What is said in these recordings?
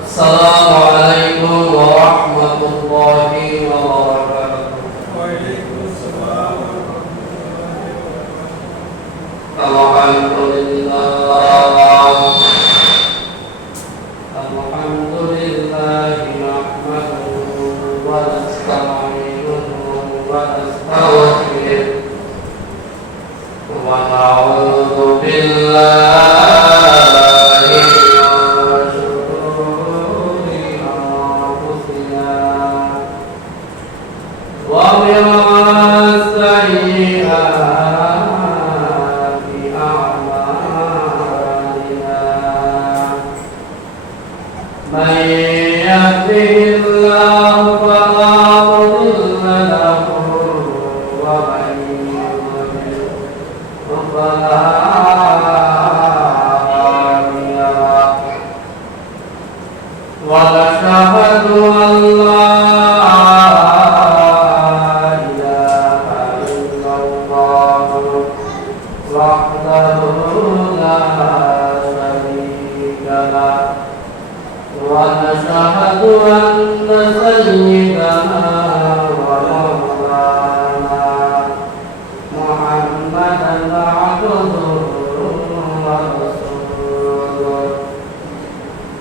Assalamualaikum warahmatullahi wabarakatuh. Waalaikumsalam warahmatullahi wabarakatuh. Alhamdulillah nahmaduhu wa nasta'inuhu wa nastaghfiruh wa na'udzu billahi min shururi anfusina wa min sayyi'ati a'malina. Man yahdihillahu fala mudilla lahu wa man yudlil fala hadiya lahu. Wa nashhadu an la ilaha illallah wahdahu la sharika lahu ونشهد أن سيدنا ومولانا محمدا عبده ورسوله.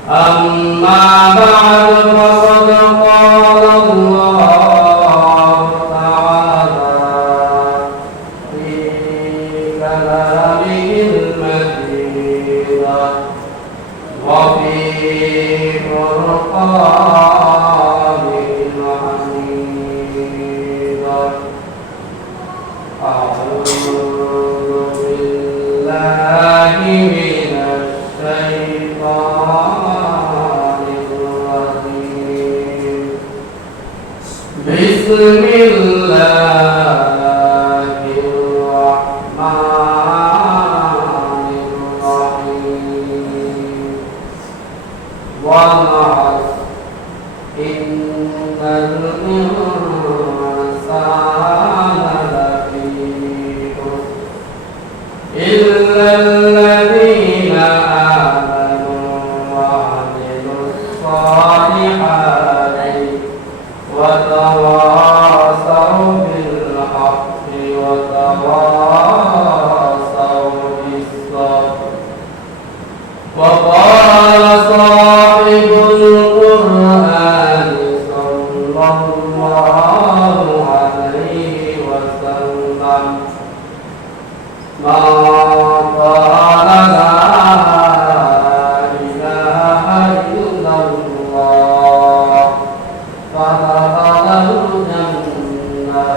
أما بعد فقد قال الله تعالى في كلامه المجيد وفي فرقانه الحميد. أعوذ بالله من الشيطان الرجيم. بسم الله الرحمن الرحيم. والعصر إن الإنسان لفي خسر إلا الذين آمنوا وعملوا الصالحات وتواصوا بالحق وتواصوا بالصبر. وقال صاحب القرآن صلى الله عليه وسلم: من قال لا إله إلا الله فدخل الجنة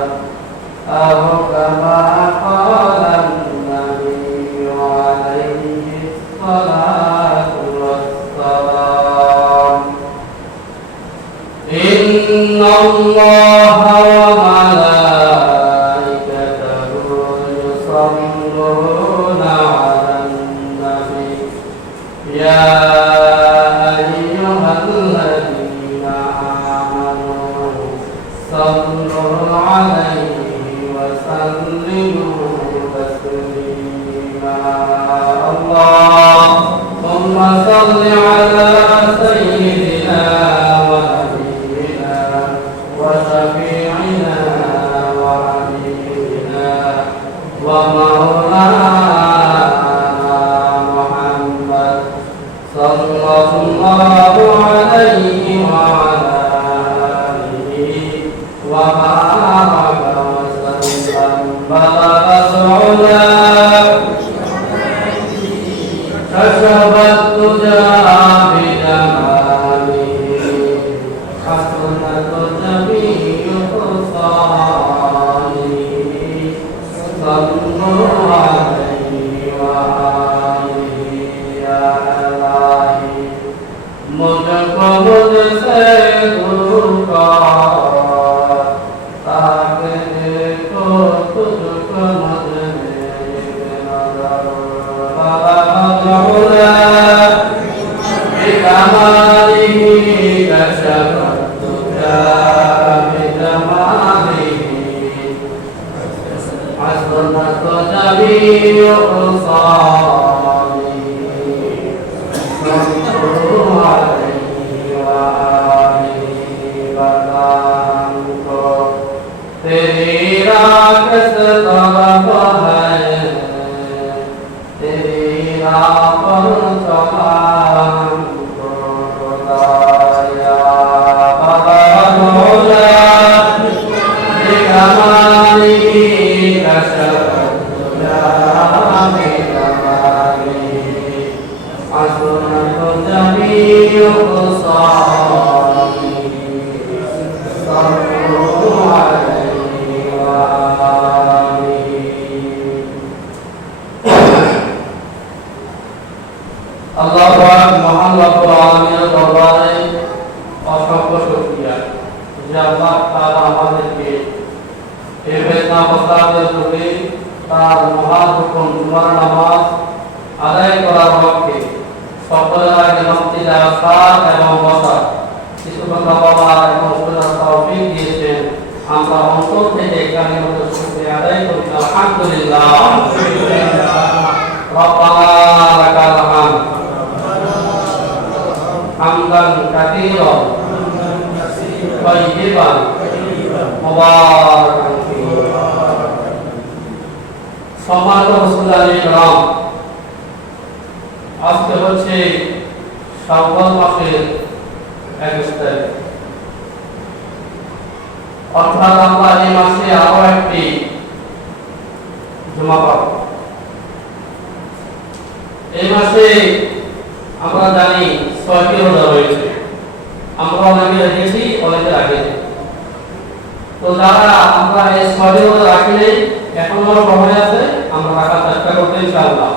أو كما قال النبي عليه الصلاة والسلام. إن الله وملائكته يصلون على النبي يا أيها الذين آمنوا صلوا عليه وسلموا تسليما. اللهم صل على سيدنا ونبينا وشفيعنا وحبيبنا ومولانا محمد صلى الله عليه وعلى آله وبارك وسلم. بلغ العلا كشف الدجى بجماله حسنت جميع خصاله. صلوا عليه وآله يا إلهي मुझको मुझसे दूर कर ताकि देखो तुझको मुझ में एक नजर. بكماله كشف الدجى بجماله حسنت جميع خصاله. صلوا عليه جميع صالحين صلوا عليه وآله আল্লাহ পাক মহান রব্বুল আলামিনের দরবারে অসংখ্য শুকরিয়া যে আল্লাহ তাআলা আমাদেরকে এই ফেতনা প্রস্তাবের রূপে তার মহান হুকুম জুমার নামাজ আদায় করার লক্ষ্যে সকলের আগে মসজিদে আসা এবং বসা কিছু কথা বলার এবং শোনার তৌফিক দিয়েছেন। আমরা অন্তর থেকে কালিমাত শুকরিয়া আদায় করি। আলহামদুলিল্লাহ। রব্বানা লাকাল হামদ হামদান কাসীরান তাইয়িবান মুবারাকান ফীহি। সম্মানিত মুসলিম کرام, আজকে হচ্ছে শাওয়াল মাসের 21 তারিখ, অর্থাৎ আমরা এই মাসে আরো একটি জুমা পাব। এই মাসে আমরা জানি 6টি রোজা রয়েছে। আমরা অনেকে রেখেছি, অনেকে রাখিনি। তো যারা আমরা এই 6টি রোজা রাখিনি, এখনো সময় আছে, আমরা রাখার চেষ্টা করতে ইনশাআল্লাহ।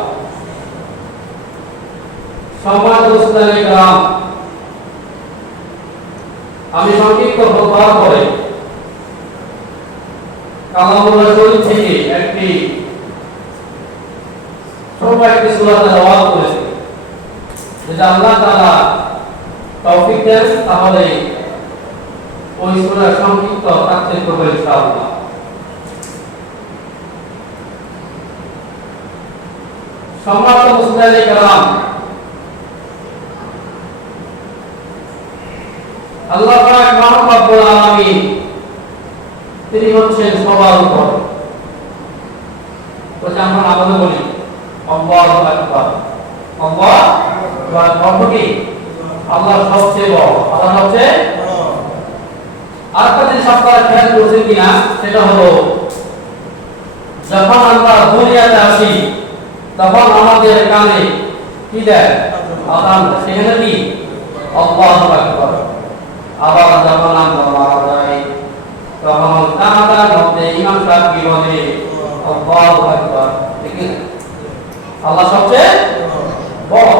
সম্মানিত মুসলিম کرام, আমি সংক্ষিপ্ত বলার পরে কালামুল্লাহ শরীফ থেকে একটি ছোট একটি সূরা তেলাওয়াত করেছি। যদি আল্লাহ তাআলা তৌফিক দেন তাহলে ওই সূরা সংক্ষিপ্ত তাফসীর করব ইনশাআল্লাহ। সম্মানিত মুসলিম کرام, আল্লাহ পাক মহান রব্বুল আলামিন তিনি হচ্ছেন সবার উপর। তো আমরা আবারও বলি আল্লাহু আকবার। আল্লাহ অর্থ কি? আল্লাহ সবচেয়ে বড়। আল্লাহ সবচেয়ে বড়। আরেকটা জিনিস আপনারা খেয়াল করছেন কিনা, সেটা হলো যখন আমরা দুনিয়াতে আসি তখন আমাদের কানে কি দেয়? আযান। সেখানে কি? আল্লাহু আকবার। আবার যখন আমরা মারা যাই তখন কানাদার মধ্যে ইমাম সাহেব কি বলে? আল্লাহু আকবার। ঠিক আছে, আল্লাহ সবচেয়ে বড়।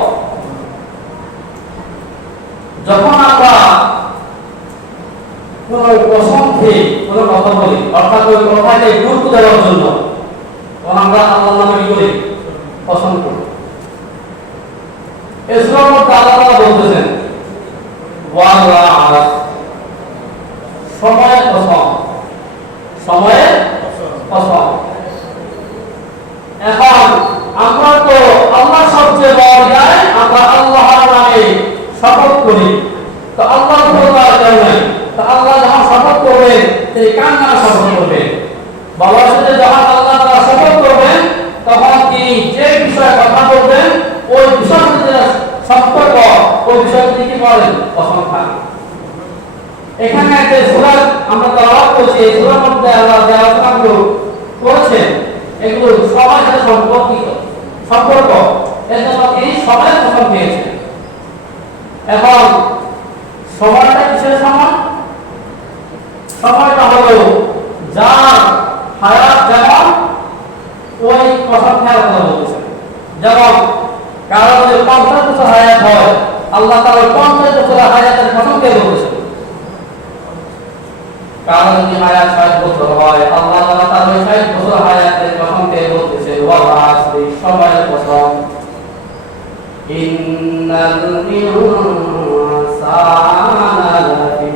যখন আমরা কোন প্রসঙ্গে কোন কথা বলি, অর্থাৎ ওই কথাকে গুরুত্ব দেওয়ার জন্য তখন আমরা আল্লাহর নামে কি করি? পছন্দ করি। এই সূরার মধ্যে আল্লাহ তাআলা বলতেছেন ওয়াল সময়ের কসম, সময়ের কসম। এখন আমরা তো আল্লাহ সবচেয়ে বড় যায়, আমরা আল্লাহর নামে শপথ করি। তো আল্লাহ বলার কারণে তো আল্লাহ যখন শপথ করবেন তিনি কার নামে শপথ করবেন? বলা হচ্ছে যখন আল্লাহ তাআলা শপথ করবেন তখন তিনি যে বিষয়ে কথা বলবেন ওই বিষয়ের সাথে সম্পর্ক, ওই বিষয়ে তিনি কি বলেন? কসম খান। এখানে যে সূরা আমরা তেলাওয়াত করছি, এই সূরার মধ্যে আল্লাহ যে আলোচনাগুলো করেছেন এগুলো সবার সাথে সম্পর্ক। এর জন্য তিনি সময়ের কসম খেয়েছেন। এখন সময়টা কিসের সময়? সময়টা হলো যার হায়াত যেমন ওই কসম খেয়ার কথা বলছেন। যেমন কারো যদি 50 বছর হায়াত হয়, আল্লাহ তাআলা 50 বছর হায়াতের কসম খেয়ে বলছেন। কারো যদি হায়াত 60 বছর হয়, আল্লাহ তাআলা তার ওই 60 বছর হায়াতের কসম খেয়ে বলতেছেন ওয়াল আসরি, সময়ের কসম। ইন্নাল ইনসানা লাফি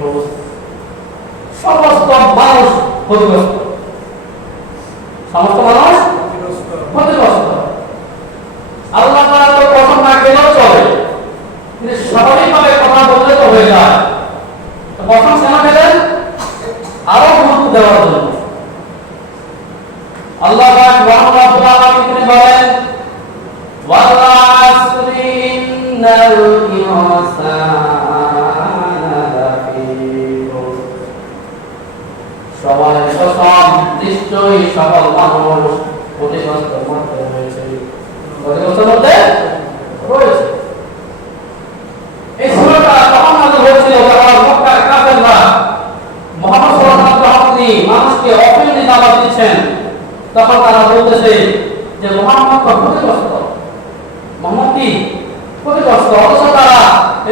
খুসর, সমস্ত মানুষ ক্ষতিগ্রস্ত। সমস্ত মানুষ ক্ষতিগ্রস্ত। আল্লাহ তাআলা তো কসম না খেলেও চলে, কিন্তু স্বাভাবিকভাবে কথা বললে তো হয়ে যায়। তো কসম কেন খেলেন? আরো গুরুত্ব দেওয়ার জন্য। আল্লাহ পাক মহান রব্বুল আলামিন তিনি বলেন ওয়াল আসরি ইন্নাল ইনসানা লাফি খুসর, সময়ের কসম, নিশ্চয়ই সকল মানুষ ক্ষতিগ্রস্তের মধ্যে রয়েছে। ক্ষতিগ্রস্তের মধ্যে রয়েছে।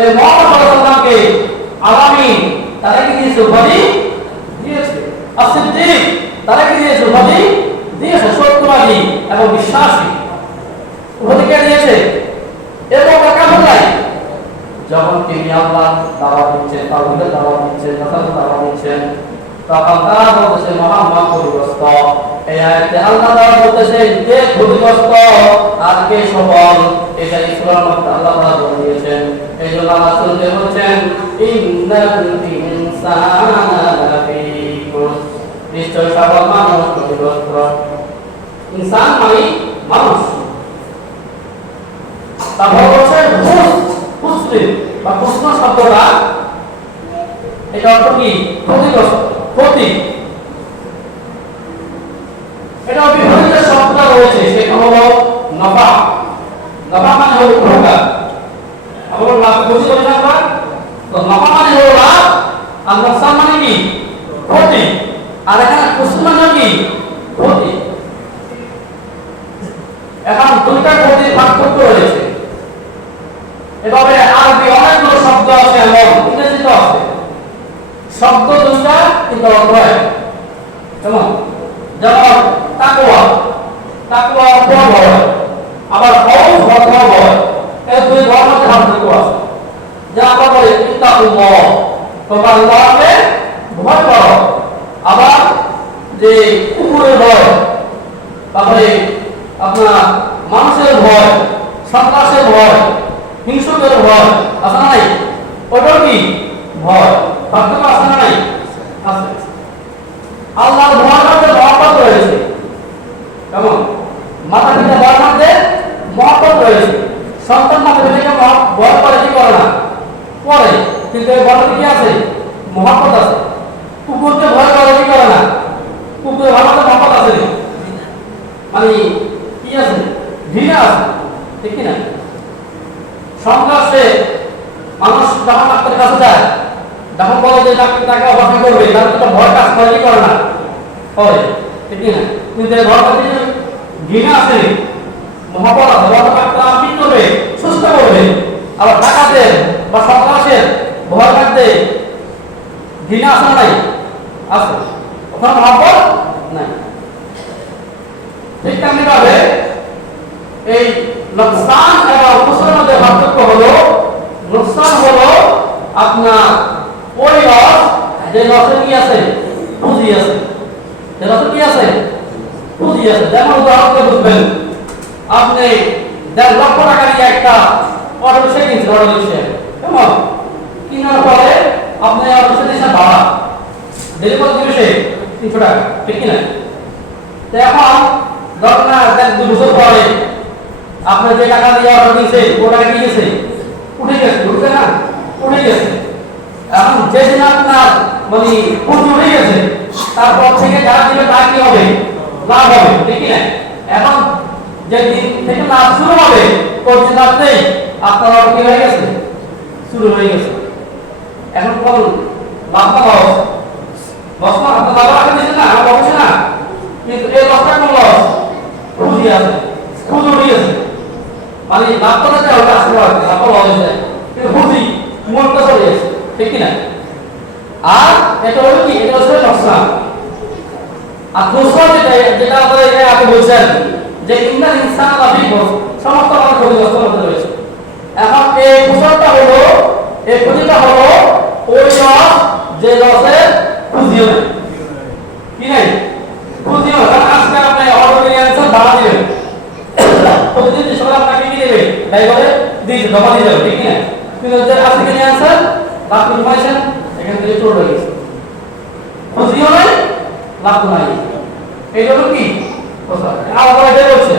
এই মুহাম্মদ সাল্লাল্লাহু আলাইহি ওয়াসাল্লামকে আলামিন তারা কি দিয়েছে উপাধি দিয়েছে as-siddiq তারা কি দিয়েছে উপাধি দিয়েছে সত্যবাদী এবং বিশ্বাসী উপাধি কে দিয়েছে এবং কামলাই যখন তিনি আল্লাহ দাওয়াত দিচ্ছেন তাওহীদের দাওয়াত দিচ্ছেন রাসূলের দাওয়াত দিচ্ছেন তখন তারা বলতেছে মুহাম্মদ ক্ষতিগ্রস্ত এই আয়াতে আল্লাহ তাআলা বলতেছেন যে ক্ষতিগ্রস্ত আর কে সফল এটা সূরার মধ্যে আল্লাহ তাআলা বলে দিয়েছেন এইজন্য আল্লাহ শুনতে বলছেন ইন্নাল ইনসানা লাফি খুসর নিশ্চয় সফল মানুষ ক্ষতিগ্রস্ত ইনসান মানে মানুষ তারপর হচ্ছে খুসর বা প্রশ্ন শব্দটা এটা অর্থ কি ক্ষতিগ্রস্ত ক্ষতি এটা বিভিন্ন শব্দ রয়েছে সেটা হলো নফা নফা মানে হলো উপকার আমরা লাভ করছি না আমরা তো নফা মানে হলো লাভ আর নোকসান মানে কি ক্ষতি আর এখানে কুসুম মানে কি ক্ষতি এখন দুইটা ক্ষতির পার্থক্য রয়েছে এভাবে আরবি অনেকগুলো শব্দ আছে এবং ইংরেজিতে আছে শব্দ দুইটা কিন্তু অর্থ এক যেমন যেমন তাকওয়া তাকওয়া অর্থ ভয় আবার খৌফ অর্থ ভয় এই দুই ধরনের পার্থক্য আছে যা আমরা বলি ইত্তাকুল্লাহ তোমরা আল্লাহকে ভয় করো আবার যে কুকুরের ভয় তারপরে আপনার মানুষের ভয় সন্ত্রাসের ভয় হিংসুকের ভয় আছে না নাই ওটাও কি ভয় পার্থক্য আছে না নাই আছে আল্লাহর ভয়ের মধ্যে মহব্বত রয়েছে কেমন মাতা পিতা ভয়ের মধ্যে মহব্বত রয়েছে সন্তান মাতা পিতাকে ভয় করে কি করে না করে কিন্তু এই ভয়ের কি আছে মহব্বত আছে কুকুরকে ভয় করে কি করে না কুকুরের ভয়ের মধ্যে মহব্বত আছে মানে কি আছে ঘৃণা আছে ঠিক কি না সন্ত্রাসে মানুষ যখন ডাক্তারের কাছে যায় যখন বলে যে ডাক্তার তাকে অপারেশন করবে তার তো ভয় কাজ করে কি করে না করে ঠিক না কিন্তু এই ভয়টা কি ঘৃণা আছে মহাপদ আছে ভয়টা ডাক্তার কি করবে সুস্থ করবে আবার ডাকাতের বা সন্ত্রাসের ভয় থাকতে ঘৃণা আছে না নাই আছে ওখানে মহাপদ নাই ঠিক তেমনি ভাবে এই লোকসান এবং খুসরার মধ্যে পার্থক্য হলো লোকসান হলো আপনার ওই লস যে লসে কি আছে পুঁজি আছে যে লসে কি আছে পুঁজি আছে যেমন উদাহরণ বুঝবেন আপনি 1.5 লক্ষ টাকা দিয়ে একটা অটো রিক্সা কিনছেন অটো রিক্সা কেমন কেনার পরে আপনি অটো রিক্সা দিয়েছেন ভাড়া ডেলিভারি দিবে সে 300 টাকা ঠিক কিনা তো এখন ধরুন না 2 বছর পরে আপনি যে টাকা দিয়ে অর্ডার দিয়েছে ও টাকা কি গেছে উঠে গেছে উঠছে না উঠে গেছে এখন যেদিন আপনার মানে পুঁজি উঠে গেছে তারপর থেকে যারা দিবে তার কি হবে লাভ হবে ঠিক না এখন যেদিন থেকে লাভ শুরু হবে পর্যন্ত আপনি আপনার অর্ডার কি হয়ে গেছে শুরু হয়ে গেছে এখন কোন লাভ না লস লস না আপনার লাভ রাখা দিয়েছেন না আমার অবশ্যই না কিন্তু এই লসটা কোন লস পুঁজি আছে পুঁজি উঠে গেছে মানে লাভ করা যায় ওটা আসলে লাভ করা যায় কিন্তু পুঁজি মনটা চলে গেছে ঠিক কি না আর এটা হলো কি এটা হচ্ছে লোকসান আর খুসরা যেটা আমরা এখানে আগে বলছেন যে ইন্নাল ইনসানা লাফি খুসর সমস্ত মানুষ ক্ষতিগ্রস্ত মধ্যে রয়েছে এখন এই খুসরটা হলো এই ক্ষতিটা হলো ওই লস যে লসের পুঁজিও নেই কি নাই পুঁজিও কারণ আজকে আপনি অর্ডার নিয়ে আনছেন ভাড়া দিবেন প্রতিদিন যে সকালে আপনাকে কি দেবে তাই বলে দিয়েছে জমা দিয়ে যাবে ঠিক না কিন্তু যে আজকে নিয়ে আনছেন লাভ ইনফরমেশন এখান থেকে চলে হয়ে গেছে খুঁজিও নাই লাভ নাই এই হলো কি আল্লাহ এটা বলছে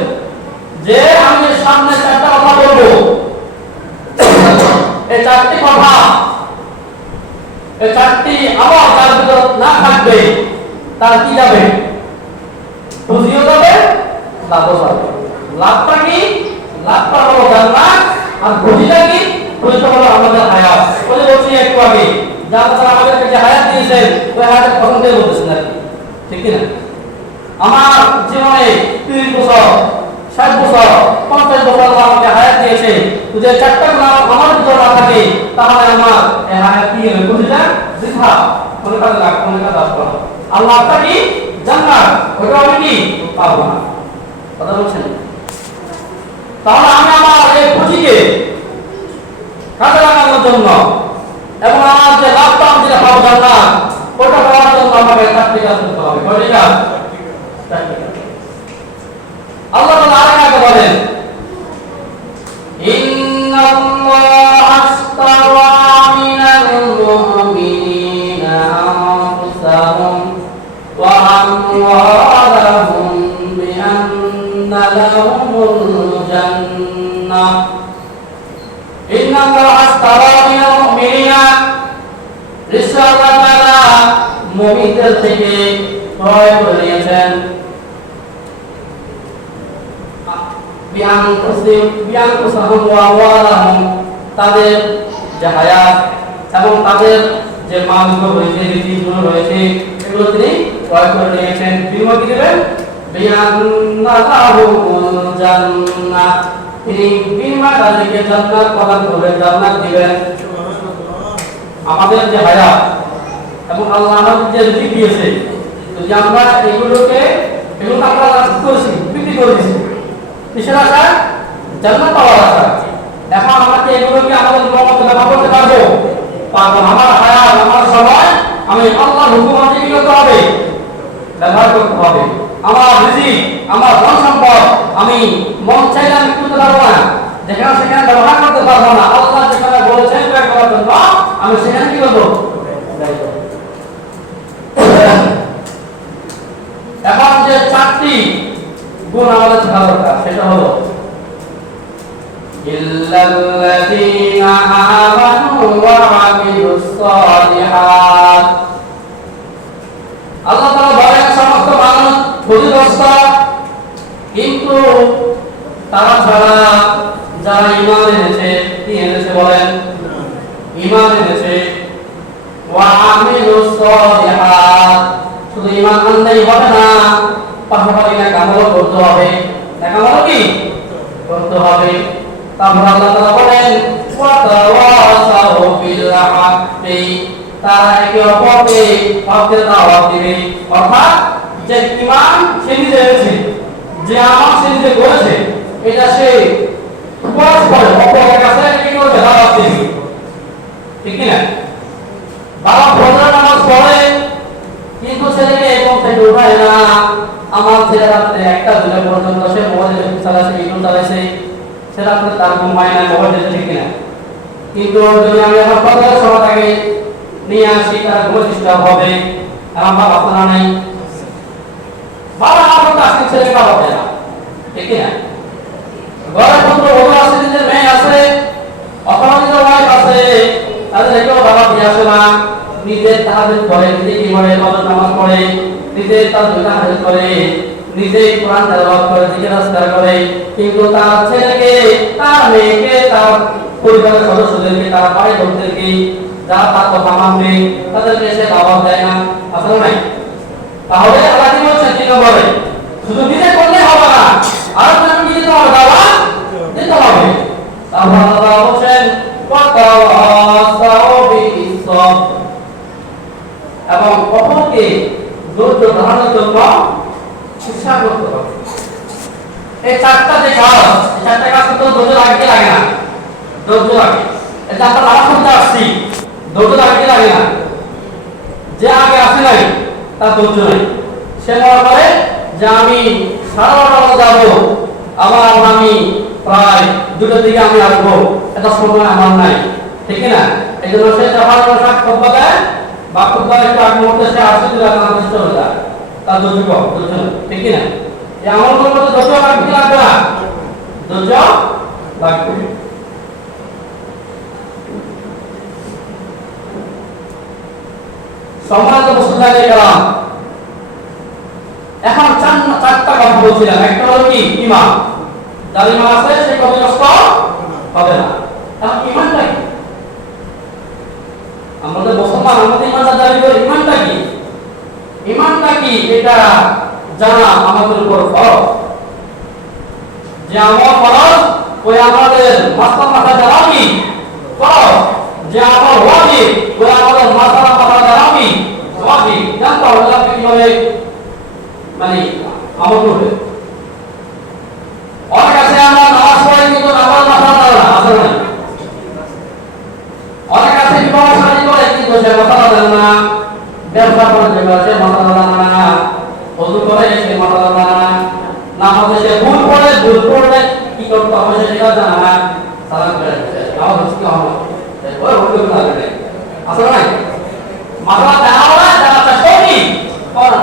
যে আমি সামনে 4টা কথা বলবো এই 4টি কথা এই 4টি আবার যার ভিতর না থাকবে তার কি যাবে খুঁজিও যাবে লাভও যাবে লাভটা কি লাভটা হলো জান্নাত আর খুঁজিটা কি খুঁজিটা হলো আমাদের হায়াত বলে বলছি একটু আগে যারা তারা আমাদেরকে যে হায়াত দিয়েছেন ওই হায়াতের পছন্দ বলতেছেন আর কি ঠিক না আমার জীবনে 30 বছর 60 বছর 50 বছর আল্লাহ আমাকে হায়াত দিয়েছে, যদি এই চারটা গুণ আমার ভিতরে না থাকে তাহলে আমার এই হায়াত কি হবে? বুঝিটা বৃথা, কোনো কাজে লাগবে, কোনো কাজে আসবে না। আল্লাহ কি জান্নাত, ওটা আমি কি পাবো না। কথা বলছেন? তাহলে আমি আমার এই পুঁজিকে কাজে লাগানোর জন্য এবং আমার যে লাভটা আমি যেটা পাবো জান্নাত, ওটা পাওয়ার জন্য আমাকে চারটি কাজ করতে হবে। কয়টি কাজ? চারটি কাজ। আল্লাহ তাআলা আরেকটা বলেন, ইন্নাল্লাহা আশতারা মিনাল মুমিনিনা আনফুসাহুম ওয়া আমওয়ালাহুম বিআন্না লাহুমুল জান্নাহ। ইন্নাল্লাহা আশতারা মিনাল মুমিনিনা, নিশ্চয় আল্লাহ তাআলা মুমিনদের থেকে ক্রয় করে নিয়েছেন বিআনফুসিহিম ওয়া আমওয়ালাহুম, তাদের যে হায়াত এবং তাদের যে মালগুলো রয়েছে, রিজিকগুলো রয়েছে, এগুলো তিনি ক্রয় করে নিয়েছেন। বিনিময় কি দেবেন? বিআন্না লাহুমুল জান্নাহ, তিনি বিনিময় তাদেরকে জান্নাত প্রদান করবেন, জান্নাত দিবেন। আমাদের যে হায়াত এবং আল্লাহ আমাদের যে রিজিক দিয়েছে, যদি আমরা এগুলো আমরা করেছি, বিক্রি করে দিয়েছি কিসের আশা? জান্নাত পাওয়ার আশা। এখন আমাকে এগুলোকে আমাদের মতো ব্যবহার করতে পারবো? পারবো না। আমার হায়াত, আমার সময় আমি আল্লাহর হুকুম মতে কি করতে হবে? ব্যবহার করতে হবে। আমার রিজিক, আমার ধন সম্পদ আমি মন চাইলে আমি করতে পারবো না, যেখানে সেখানে ব্যবহার করতে পারবো না। আল্লাহ যেখানে বলেছেন ব্যয় করার জন্য আমি সেখানে কি করবো? এখন যে চারটি গুণ আমাদের থাকা দরকার, সেটা হলো ইল্লাল্লাযীনা আমানু ওয়া আমিলুস সালিহাত। আল্লাহ তাআলা বলেন সমস্ত মানুষ ক্ষতিগ্রস্ত, কিন্তু তারা ছাড়া যারা ঈমান এনেছে, কি এনেছে বলেন? ঈমান এনেছে। ওয়া আমিলুস সালিহাত, শুধু ঈমান আনলেই হবে না, পাশাপাশি নেকামল করতে হবে। নেকামল কি করতে হবে? তারপর আল্লাহ তাআলা বলেন ওয়া তাওয়াসাউ বিল হাক্কি, তারা একে অপরকে হকের দাওয়াত দিবে। অর্থাৎ যে ঈমান সে নিজে এনেছে, যে আমল সে নিজে করেছে, এটা সে পরস্পর অপরের কাছে কি করবে? দাওয়াত দিবে। ঠিক কি না? বাবা ফজর নামাজ পড়ে কিন্তু ছেলেকে এবং থেকে উঠায় না। আমার ছেলে রাত্রে 1টা-2টা পর্যন্ত সে মোবাইল চালাচ্ছে, ইউটিউব চালাচ্ছে, সে রাত্রে তার ঘুম হয় না, মোবাইল দেখে, ঠিক না? কিন্তু যদি আমি এখন ফজরের সময় তাকে নিয়ে আসি, তার ঘুম ডিস্টার্ব হবে। আমার বাবা আপনারা নেই, বাবা আমার তো আজকে ছেলে বাবা হবে না, ঠিক না? ঘরে পুত্র বধূ আছে, নিজের মেয়ে আছে, অপরাজিত ওয়াইফ আছে, তাদের কেউ বাবা দিয়ে আসে না। নিজে তাহাজ্জুদ করে, নিজে কি করে? ফজর নামাজ পড়ে, নিজে তাহাজ্জুদ হাজির করে, নিজে কোরআন তেলাওয়াত করে, জিকির আজকার করে, কিন্তু তার ছেলেকে, তার মেয়েকে, তার পরিবারের সদস্যদেরকে, তার বাড়ির লোকদেরকে, যারা তার কথা মানবে তাদেরকে সে দাওয়াত দেয় না। আসলে নাই? তাহলে আল্লাহ কি বলছেন? কি বলে? শুধু নিজে করলে হবে না, আর তুমি কি দিতে হবে? দাওয়াত দিতে হবে। তারপর আল্লাহ বলছেন ওয়া তাওয়াসাউ বিস সাবর, এবং অপরকে ধৈর্য ধারণের জন্য উৎসাহ করতে হবে। এই চারটা যে কাজ, এই চারটা কাজ তো ধৈর্য লাগে না? ধৈর্য লাগে। এটা আমরা নামাজ পড়তে আসছি, ধৈর্য লাগে না? যে আগে আসে নাই তার ধৈর্য নাই। সে মনে করে যে আমি 9:30 যাবো, আমি প্রায় 2টার দিকে আমি আসবো, এটা সময় আমার নাই, ঠিক না? এই জন্য সে যখন খুতবা দেয় বা খুতবা একটু আগ মুহূর্তে সে আসে, দিলে আপনার চেষ্টা হয়ে যায়, তার ধৈর্য কম, ধৈর্য নেই, ঠিক না? এই আমলগুলোর মধ্যে ধৈর্য লাগবে কি লাগবে না? ধৈর্য লাগবে। সম্মানিত মুসলমানদের কালাম, এখন চারটা কথা বলছিলাম। একটা হলো কি? ঈমান। যার ঈমান আছে সে ক্ষতিগ্রস্ত হবে না। এখন ঈমানটা কি? আমাদের মুসলমান, আমাদের ঈমানদার দাবি করে, ঈমানটা কি? ঈমানটা কি এটা জানা আমাদের উপর ফরজ। আমল ফরজ ওই আমাদের মাথা জানাও কি ফরজ, যে আমল ওয়াজিব ওই আমাদের মাথা জানাও কি ওয়াজিব। জানতে হবে আপনি কিভাবে মানে আমল করবে। অনেক আছে আমরা নামাজ পড়ি কিন্তু নামাজ মাথা জানা না, আছে না? অনেক আছে বিবাহ শাদী করে কিন্তু সে মাথা জানে না, ব্যবসা করে সে মাথা জানে না, ওযু করে সে মাথা জানে না, নামাজে সে ভুল পড়লে কি করতে হবে সেটা জানে না, সালাম করে নামাজ কি হবে ওই ভুল করে না, আছে না? মাথা জানা না, জানাটা সবই করা না।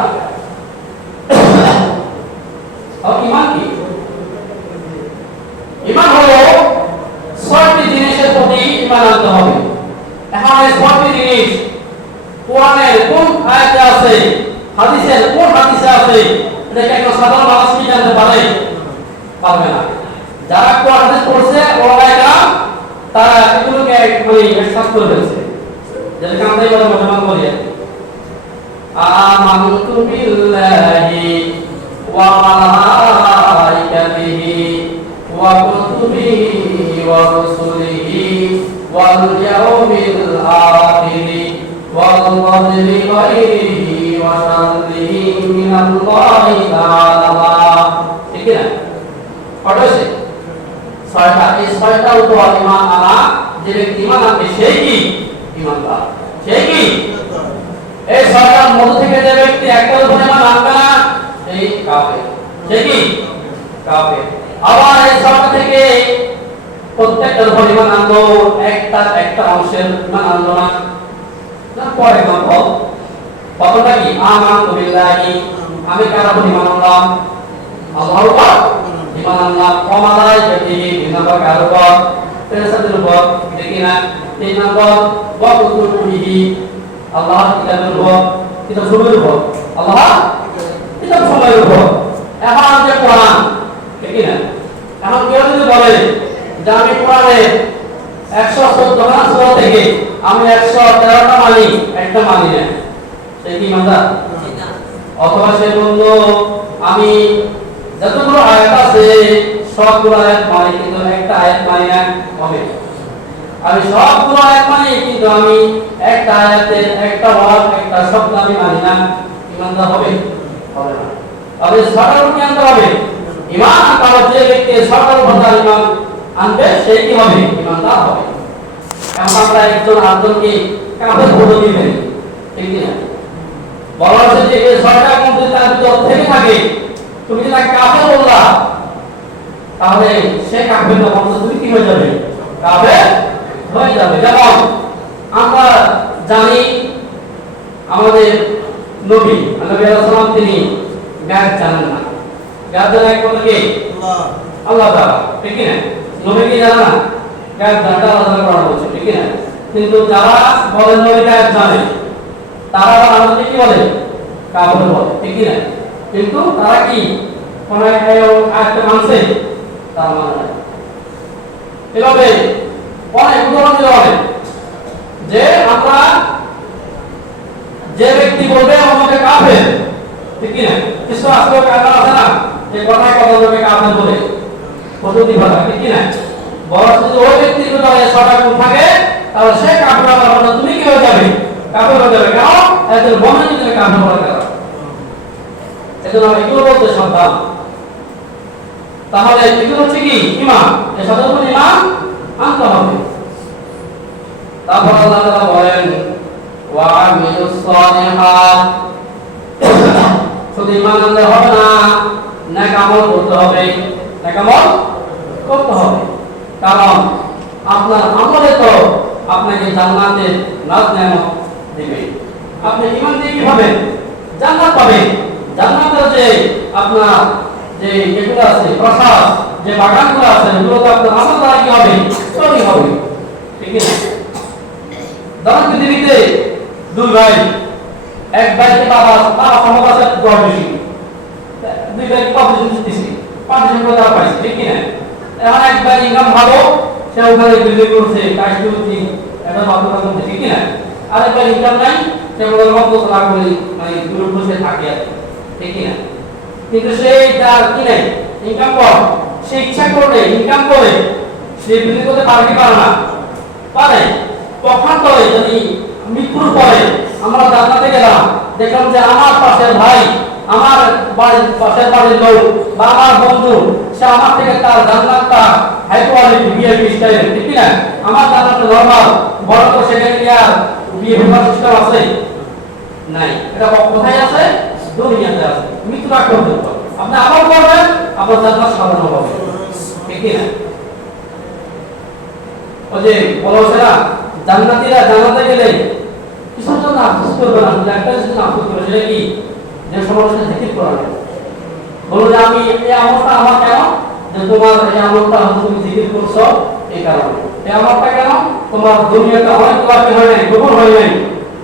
ইমান কি? ইমান হলো ৬টি জিনিসের প্রতি ইমান আনতে হবে। এখন এই ৬টি জিনিস কোরআনের কোন আয়াতে আছে, হাদিসের কোন হাদিসে আছে, এটা একটা সাধারণ মানুষ কি জানতে পারবে না। যারা কোরআন হাদিস পড়ছে ওলাইকা তারা এগুলোকে মানে একসাথে করে ফেলছে, যেটা আমরা বলে মুসলমান বলি আমানতু বিল্লাহি ওয়া মালাইকাতিহি ওয়া কুতুবিহি ওয়া রুসুলিহি ওয়াল ইয়াউমিল আখিরি ওয়াল কদরি খাইরিহি ওয়া শাররিহি মিনাল্লাহি তাআলা। ঠিক না? পড়ছে ছয়টা, এই ছয়টা উপর ঈমান আনা, যে ব্যক্তি ঈমান আনবে সেই কি ঈমানদার, সেই কি এই ছয়টার মধ্য থেকে যে ব্যক্তি একটার উপর ঈমান আনবে না সেই কাফের, সেই কি কাফের। আবার এই ছয়টা থেকে প্রত্যেকটার উপর ঈমান আনলো, একটা অংশের ঈমান আনলো না, পরে কথা প্রথমটা কি আমানতু বিল্লাহি, আমি কার উপর ঈমান আনলাম? আল্লাহর উপর ঈমান আনলাম। ওয়া মালাইকাতিহি, দুই নম্বর কার উপর? ফেরেশতাদের উপর, দেখি না? তিন নম্বর ওয়া কুতুবিহি, আল্লাহর কিতাবের উপর, কিতাব সমূহের উপর, আল্লাহর কিতাব সমূহের উপর। এখন যে কোরআন, দেখি না? এখন কেউ যদি বলে যে আমি কোরআনে 114টা সূরা থেকে আমি 113টা মানি, একটা মানি না, সে কি ইমানদার? অথবা সে বলল আমি যতগুলো আয়াত আছে সবগুলো আয়াত মানি কিন্তু একটা আয়াত মানি না, হবে। আমি সবগুলো আয়াত মানি কিন্তু আমি একটা আয়াতের একটা ওয়ার্ড একটা শব্দ আমি মানি না, ইমানদার হবে? হবে না। তবে সরকার কি আনতে হবে? ঈমান আনতে হবে। যে ব্যক্তি সরকার উপর ঈমান আনবে সেই কি হবে? ঈমানদার হবে। এখন আমরা একজন আরেকজনকে কাফের বলে দিবেন, ঠিক না? বলা হচ্ছে যে এই ছয়টা গুণ যদি তার ভিতর থেকে থাকে, তুমি যদি তাকে কাফের বললা তাহলে সে কাফের না, বলতে তুমি কি হয়ে যাবে? কাফের হয়ে যাবে। যেমন আমরা জানি আমাদের নবী আলাইহিস সালাম তিনি গায়ব জানেন না, গায়ব জানা একমাত্র কে? আল্লাহ তাআলা, ঠিক না? নবী কি জানে না? গায়ব জানতে আল্লাহ তাআলা কোরআন বলছে, ঠিক না? কিন্তু যারা বলেন নবী গায়ব জানে তারা আমাদেরকে কি বলে? কাফের বলে, ঠিক না? কিন্তু তারা কি কোন আয়াতটা মানছে? তারা মানে না। এভাবে অনেক উদাহরণ দেওয়া হবে যে আমরা যে ব্যক্তি বলবে আমাকে কাফের, ঠিক না? কিছু আসলে কাফের আছে না, যে কথায় কথা বলবে কাফের বলে প্রতিটি ভাষা, ঠিক না? বড় যদি ওই ব্যক্তির ভিতরে ছয়টা গুণ থাকে তাহলে সে কাফের হবে না, তুমি কি হয়ে যাবে? কাফের হয়ে যাবে। কেন? এদের মনে যদি কাফের বলে কেন? এজন্য আমরা এগুলো বলতে সাবধান। তাহলে এগুলো হচ্ছে কি ঈমান, এই সাধারণ ঈমান আনতে হবে। তারপর আল্লাহ তাআলা বলেন ওয়া আমিলুস সালিহাত, শুধু ঈমান আনলে হবে না, নেক আমল করতে হবে, নেক আমল করতে হবে। কারণ আপনার আমলে তো আপনাকে জান্নাতের নাজ-নেয়ামত দিবে। আপনি ঈমান দিয়ে কি পাবেন? জান্নাত পাবেন। জান্নাতের যে আপনার যে এগুলো আছে প্রাসাদ, যে বাগানগুলো আছে এগুলো তো আপনার আমল দ্বারা কি হবে? তৈরি হবে, ঠিক আছে? ধরুন পৃথিবীতে দুই ভাই, এক ভাইকে বাবা ক্ষমতা আছে 10 বেশি, দুই ভাই কম্পিটিশন দিচ্ছে, কম্পিটিশন করে তারা পাইছে, ঠিক না? এখন এক ভাই ইনকাম ভালো, সে ওখানে বিল্ডিং করছে, কাজ করছে, একটা বাধ্যতা করছে, ঠিক না? আর এক ভাই ইনকাম নাই, সে ওদের মত লাভ করে মানে দূরে বসে থাকে, ঠিক না? কিন্তু সে যার কি নাই ইনকাম কম, সে ইচ্ছা করলে ইনকাম করে সে বিক্রি করতে পারে কি পারে না? পারে। পক্ষান্তরে যদি মৃত্যুর পরে আমরা জান্নাতে গেলাম, দেখলাম যে আমার পাশের ভাই, আমার বাড়ির পাশের বাড়ির লোক বা আমার বন্ধু, সে আমার থেকে তার জান্নাতটা হাই কোয়ালিটি ভিআইপি স্টাইল, ঠিক কি না? আমার জান্নাতটা নরমাল, বড় তো সেখানে কি আর ভিআইপি সিস্টেম আছে? নাই। এটা কোথায় আছে? দুনিয়াতে আছে। মৃত্যুর আগ পর্যন্ত আপনি আমল করবেন, আপনার জান্নাত সাধারণ হবে, ঠিক কি না? ওই যে বলা হচ্ছে না, জান্নাতীরা জান্নাতে গেলে কিসের জন্য আফসোস করবে না? একটা জিনিস আফসোস করবে, সেটা কি? যে সমাজে জিকির করা লাগে। বলো যে আমি এই আমলটা আমার কেন? যে তোমার এই আমলটা তুমি জিকির করছো এই কারণে। এই আমলটা কেন? তোমার দুনিয়াতে অনেক বাকি হয় নাই, গোপন হয় নাই,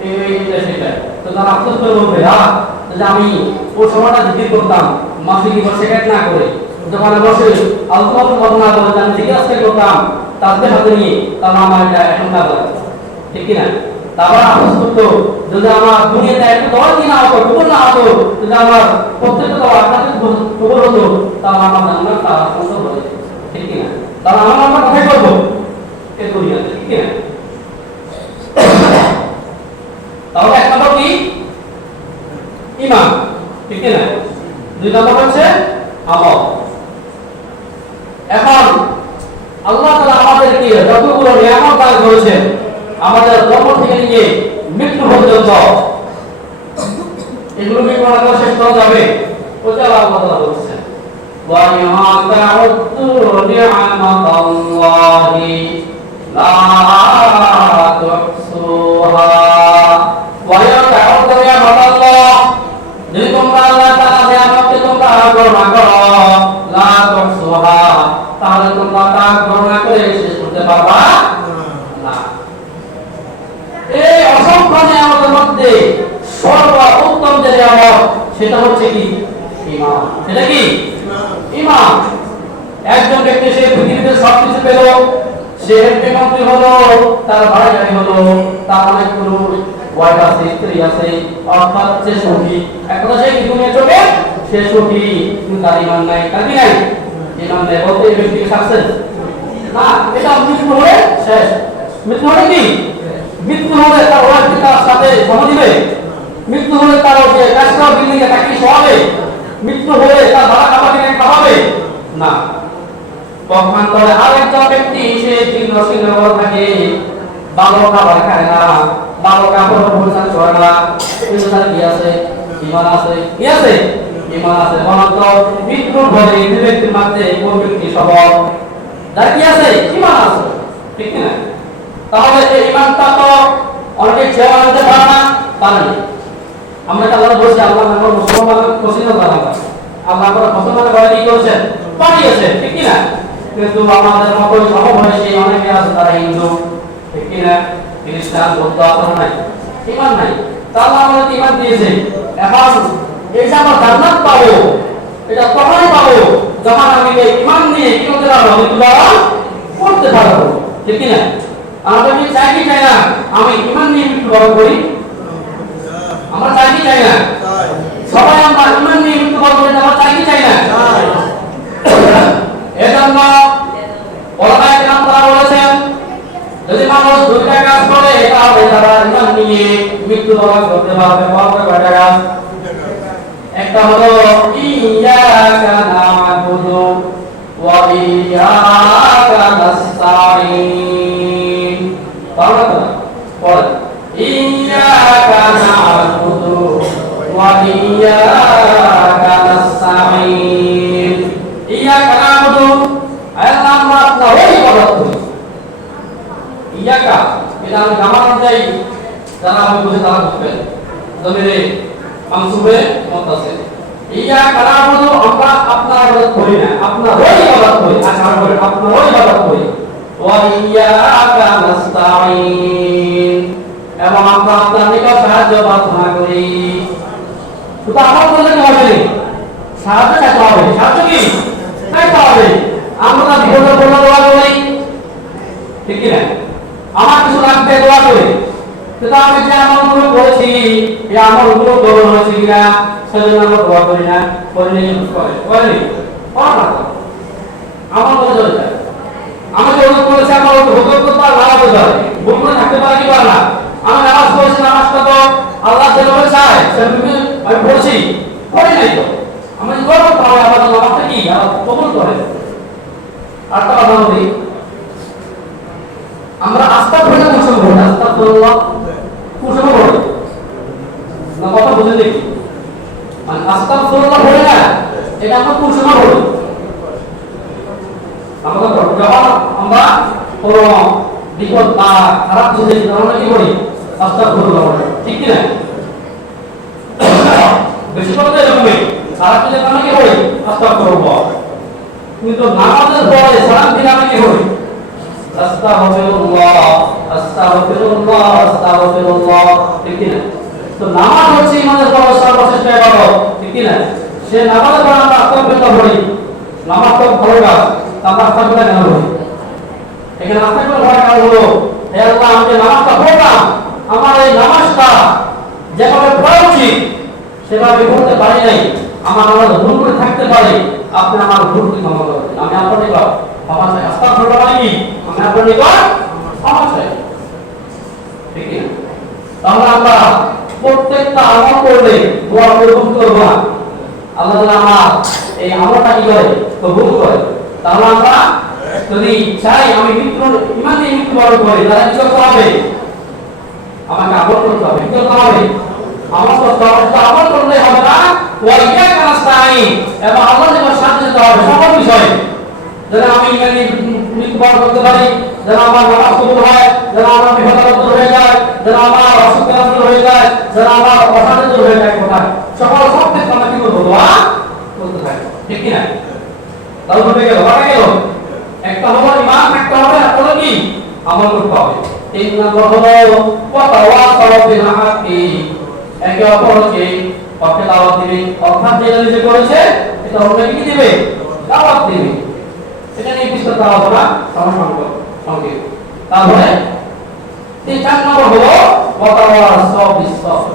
এইটা সেটা। তো তারা আফসোস করে বলবে, হ্যাঁ যে আমি ওই সময়টা জিকির করতাম, মাসে কি বসে কাট না করে, দোকানে বসে আলতু কথা না বলে আমি জিজ্ঞাসা আজকে করতাম তাদের হাতে নিয়ে, তাহলে আমার এটা এখন না বলে, ঠিক কিনা? তারপর আফসোস করতো যদি আমার দুনিয়াতে একটু দল কি না হতো, কবুল না হতো, যদি আমার প্রত্যেকটা দল আপনাদের কবুল হতো, তাহলে আমার জান্নাত তার সুন্দর হয়ে যেত, ঠিক কিনা? তাহলে আমরা কোথায় করবো? এই দুনিয়াতে, ঠিক কিনা? তাহলে এক নম্বর কি? ঈমান, ঠিক কিনা? দুই নম্বর হচ্ছে আমল। এখন আল্লাহ তাআলা আমাদেরকে যতগুলো নিয়ামত দান করেছেন, আমাদের জন্ম থেকে নিয়ে মৃত্যু পর্যন্ত, এগুলো কি কোন কথা শেষ করা যাবে? ওটা আল্লাহ তাআলা বলছেন, ওয়া ইয়া তাউদ্দু নি'মাতাল্লাহি লা তুহসুহা, ওয়া ইয়া তাউদ্দু নি'মাতাল্লাহ, যদি তোমরা আল্লাহ তাআলার নিয়ামতকে তোমরা গণনা করো, লা তুহসুহা, তাহলে তোমরা তা গণনা করে শেষ করতে পারবা না। এই অসংখ্য নিয়ামতের মধ্যে সর্বোত্তম যে নিয়ামত সেটা হচ্ছে কি? ঈমান। সেটা কি? ঈমান। একজন ব্যক্তি সে পৃথিবীতে সবকিছু পেল, সে মন্ত্রী হলো, তার বাড়ি গাড়ি হলো, তার অনেকগুলো ওয়াইফ আছে, স্ত্রী আছে, অর্থাৎ সে সুখী। এক কথা সে কি দুনিয়া চোখে সে সুখী, কিন্তু তার ঈমান নাই। তার কি নাই? ঈমান নাই বলতে এই ব্যক্তি সাকসেস না। এটা মৃত্যু হলে শেষ। মৃত্যু হলে কি? মৃত্যু হলে তার ওয়াইফ তার সাথে সময় দিবে? মৃত্যু হলে তার যে কাজটা বিল্ডিং এ তাকে শোয়াবে? মৃত্যু হলে তার ভাড়া খাবার কিনে খাওয়াবে? না। পক্ষান্তরে আরেকজন ব্যক্তি সে জীর্ণ শীর্ণ থাকে, ভালো খাবার খায় না, ভালো কাপড় পরিধান করে না, কিন্তু তার কি আছে? ঈমান আছে। কি আছে? ঈমান আছে। বরঞ্চ মৃত্যুর ভয়ে দুই ব্যক্তির মধ্যে কোন ব্যক্তি সবল? যার কি আছে? ঈমান আছে, ঠিক না? তাহলে এই ঈমানটা তো অনেকে চেয়ে আনতে পারে না, পারে না। আমরা তো আল্লাহ বলছি, আল্লাহ আমরা মুসলমানদের পছন্দ করা হয়, আল্লাহ আমরা মুসলমানদের ঘরে কি করেছেন? পাঠিয়েছেন, ঠিক কি না? কিন্তু আমাদের মতো সমবয়সী অনেকে আছে তারা হিন্দু, ঠিক কি না? খ্রিস্টান, বৌদ্ধ আছে নাই? ঈমান নাই। তাহলে আমাদের ঈমান দিয়েছে। এখন এই যে আমরা জান্নাত পাবো, এটা তখনই পাবো যখন আমি এই ঈমান নিয়ে কি করতে পারবো? আমি দোয়া করতে পারবো, ঠিক কি না? আমরা কি চাই কি চাই না আমি ঈমান নিয়ে মৃত্যুবরণ করি? আমরা চাই কি চাই না? সবাই আমরা ঈমান নিয়ে মৃত্যুবরণ করি, আমরা চাই কি চাই না? এজন্য ওলামায়ে কেরাম তারা বলেছেন, যদি মানুষ দুইটা কাজ করে তাহলে তারা ঈমান নিয়ে মৃত্যুবরণ করতে পারবে। কয়টা কাজ? একটা হলো ইয়াকা না'বুদু ওয়া ইয়াকা নাস্তাঈন। তাহলে পড়েন, ইয়াকা না'বুদু ওয়া ইয়াকা নাস্তাঈন। ইয়াকা না'বুদু, আল্লাহ আমরা আপনারই ইবাদত করি। ইয়াকা এটা আমি জামান যাই, যারা আমি বুঝে তারা বুঝবেন। জমিরে মানসুবে মুত্তাসিল। ইয়াকা না'বুদু, আমরা আপনার ইবাদত করি না, আপনারই ইবাদত করি। আচ্ছা আমরা আপনারই ইবাদত করি। ওয়া ইয়াকা নাস্তাঈন, এবং আমরা আপনার নিকট সাহায্য প্রার্থনা করি। শুধু আমার বললে কি হবে? সাহায্য চাইতে হবে। সাহায্য কি চাইতে হবে? আমরা বিপদে পড়লে দোয়া করি, ঠিক কি না? আমার কিছু লাগবে দোয়া করি, কিন্তু আমি যে আমলগুলো করেছি এই আমলগুলো গ্রহণ হয়েছে কিনা সেজন্য আমরা দোয়া করি না। করিনি, করেনি, করা না। আমার মনে চলে যায়। আমাকে অনুরোধ করেছে আমার হতে পারে না হতে পারে, ভুল করে থাকতে পারে কি পারে না। আমি নামাজ পড়েছি, নামাজটা তো আল্লাহ যেভাবে চায় সেভাবে আমি পড়ছি, পড়ি নাই তো। আমি দোয়া করতে হবে আমার নামাজটা কি কবুল করে। আরেকটা কথা বলি, আমরা আস্তাগফিরুল্লাহ কোন সময় পড়ি? আস্তাগফিরুল্লাহ কোন সময় পড়ি? না কথা বুঝে দেখি, মানে আস্তাগফিরুল্লাহ পড়ি না, এটা আমরা কোন সময় পড়ি? আমরা যখন আমরা কোনো বিপদ বা খারাপ কিছু দেখি তখন আমরা কি করি? আস্তাগফিরুল্লাহ পড়ি, ঠিক কি না? বেশি কথা এরকমই, খারাপ কিছু আমরা কি করি? আস্তাগফিরুল্লাহ। কিন্তু নামাজের পরে সালাম দিলে আমরা কি করি? আস্তাগফিরুল্লাহ আস্তাগফিরুল্লাহ আস্তাগফিরুল্লাহ, ঠিক কি না? তো নামাজ হচ্ছে ইমানের বড় সর্বশ্রেষ্ঠ ইবাদত, ঠিক কি না? সে নামাজের পরে আমরা আস্তাগফিরুল্লাহ পড়ি, নামাজ তো ভালো কাজ, আমরা আস্তাগফিরুল্লাহ কেন পড়ি? এখানে আস্তাগফিরুল্লাহ পড়ার কারণ হলো, হে আল্লাহ আমি যে নামাজটা পড়লাম, আমার এই নামাজটা যেভাবে পড়া উচিত সেভাবে পড়তে পারি নাই, আমার নামাজ ভুল করে থাকতে পারি, আপনি আমার ভুলকে ক্ষমা করবেন, আমি আপনার নিকট ক্ষমা চাই। আস্তাগফিরুল্লাহ মানে কি? আমি আপনার নিকট ক্ষমা চাই, ঠিক না? তাহলে আমরা প্রত্যেকটা আমল করলে দোয়া কবুল করব না, আল্লাহ তাআলা আমার এই আমলটা কি করে? কবুল করে। তাহলে আমরা যদি চাই আমি ইমান দিয়ে মৃত্যুবরণ করি, তাহলে কি করতে হবে? আমাকে আমল করতে হবে, কি করতে হবে? আমল করতে হবে। তো আমল করলে হবে না, ওয়া ইয়াকা নাস্তাঈন, এবং আল্লাহর সাথে যেতে হবে সকল বিষয়ে। যেন আমি ইমানে মৃত্যুবরণ করতে পারি, যেন আমার নামাজ কবুল হয়, যেন আমার বিপদ দূর হয়ে যায়, যেন আমার অসুখ দূর হয়ে যায়, যেন আমার অশান্তি দূর হয়ে যায়, কোথায় সকল সব ক্ষেত্রে আমরা কি করবো? দোয়া করতে থাকি, ঠিক কি না? তাহলে হবে গেল, কটা গেল? একটা হলো ইমান থাকতে হবে, আর হলো কি? আমল করতে হবে। তিন নম্বর হলো ওয়া তাওয়াসাউ বিল হাক্কি, একে অপরকে পক্ষে দাওয়াত দিবে, অর্থাৎ যেটা নিজে করেছে এটা অন্যকে কি দিবে? দাওয়াত দিবে। এটা নিয়ে বিস্তারিত আলোচনা সংক্ষেপ। তারপরে 4 নম্বর হলো ওয়া তাওয়াসাউ বিস সাবর,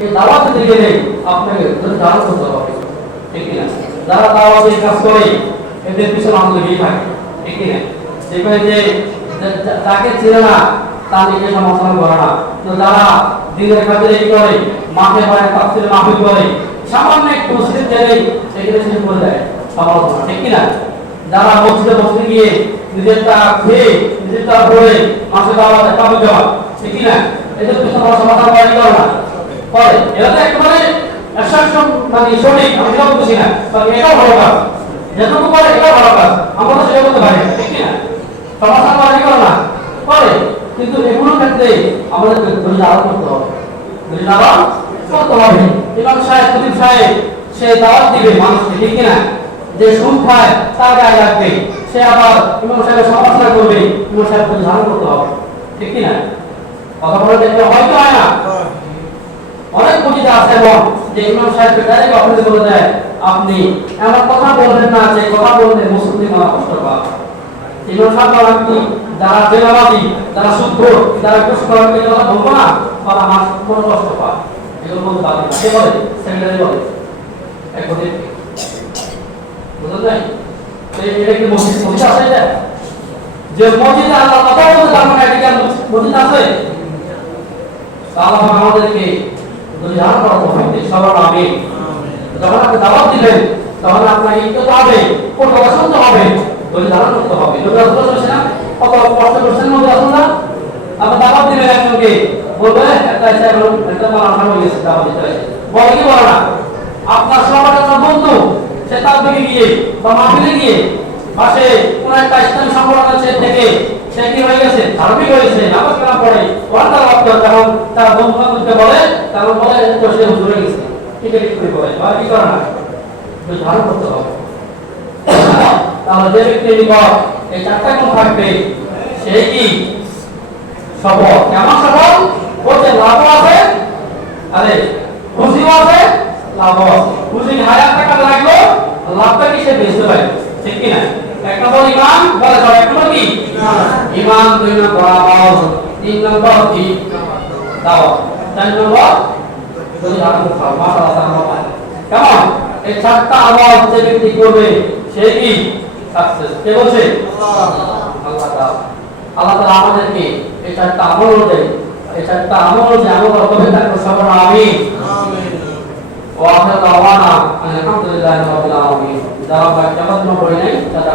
এই দাওয়াত দিতে গেলে আপনাকে ধারণ করতে হবে, ঠিক কি না? যারা দাওয়াতের কাজ করে এদের পিছনে আমাদের লেগেই থাকে, ঠিক কি না? যেখানে যে যাকে চেনে না তার নিজের সমালোচনা করে না, তো যারা দিনের খাতিরে কি করে, মাঠে মাঠে তাফসীরে মাহফিল করে, সামান্য একটু মসজিদ গেলে সেখানে শেষ করে দেয় সমালোচনা, ঠিক কি না? যারা মসজিদে গিয়ে নিজেরটা খেয়ে নিজেরটা পড়ে মাসে দাওয়াতে কাবু যাওয়া, ঠিক কি না? এদের পিছনে সমাধান করে না করে, এরা তো একেবারে মানে সঠিক, আমি সেটা বলছি না, তবে এটাও ভালো কাজ, যেটুকু করে এটাও ভালো কাজ, আমরা তো সেটা করতে পারি, ঠিক কি না? সমাধান করে না করে, কিন্তু এগুলোর ক্ষেত্রে আমাদের ধৈর্য ধারণ করতে হবে, ধৈর্য ধারণ করতে হবে। ইমাম সাহেব খতিব সাহেব সে দাওয়াত দিবে মানুষকে, ঠিক কি না? যে সুদ খায় তার গায়ে লাগবে, সে আবার ইমাম সাহেবের সমালোচনা করবে, ইমাম সাহেব ধৈর্য ধারণ করতে হবে, ঠিক কি না? কথা বলে দেখবে হয়তো হয় না, অনেক পতিতা আছে এবং যে ইমাম সাহেবকে ডাইরেক্ট অফিসে বলে দেয় আপনি এমন কথা বলবেন না যে কথা বললে মুসলিম মারা কষ্ট পাবে। ইমাম সাহেব বলেন কি, যারা জেলাবাদী, যারা শুদ্ধ, যারা কষ্ট পাবে এই কথা বলবো না, তারা আমার কোনো কষ্ট পায়, এগুলো বলতে পারবে না। কে বলে? সেক্রেটারি বলে, এক কথা বুঝলেন নাই? এটা কি মসজিদ আছে? এটা যে মসজিদে আল্লাহ কথা বলতে তার মানে এটা মসজিদ আছে? আল্লাহ আমাদেরকে ধারণ করা তৌফিক সবার আমিন। যখন আপনি দাওয়াত দিবেন তখন আপনাকে কি করতে হবে? কোন কথা শুনতে হবে, ধৈর্য ধারণ করতে হবে। নবী রাসূল বলেছেন না, কত কষ্ট করছেন নবী রাসূল না? আপনি দাওয়াত দিবেন একজনকে, বলবে একটা এসে এখন একটা মারা হয়ে গেছে, দাওয়াত দিতে বলে কি বলে না? আপনার সবার একটা বন্ধু সে তার দিকে গিয়ে বা মাহফিলে গিয়ে পাশে কোন একটা ইসলামী সংগঠনের থেকে সে কি হয়ে গেছে? ধার্মিক হয়েছে, নামাজ কালাম পড়ে, কোরআন তেলাওয়াত করে, তখন তার বন্ধু-বান্ধবকে বলে, তখন বলে তো সে হুজুর হয়ে গেছে, ঠিক করে বলে, আর কি করে না? তো ধারণ করতে হবে। তাহলে যে ব্যক্তির নিকট এই 4টা গুণ থাকবে সে কি সফল? কেমন সফল? বলছে লাভ আছে, আরে খুশিও আছে, লাভ আছে। খুশি 1000 টাকা লাগলো, লাভটা কি সে বেচতে পারে, ঠিক কি না? এক নম্বর ইমান, বলে যাও এক নম্বর কি? ইমান, 2 নম্বর আমল, 3 নম্বর কি? দাওয়াত, 4 নম্বর যদি ধারণ করতে হবে। মাশাআল্লাহ, কেমন? এই 4টা আমল যে ব্যক্তি করবে সে কি সাকসেস। কে বলছে? আল্লাহ তাআলা। আল্লাহ তাআলা আমাদেরকে এই চারটা আমল দেয়, এই চারটা আমল যে আমল করতে থাকবো সবার আমিন। ওয়া আখিরু দাওয়ানা আলহামদুলিল্লাহি রাব্বিল আলামিন। যারা কেমন পড়ে নাই তারা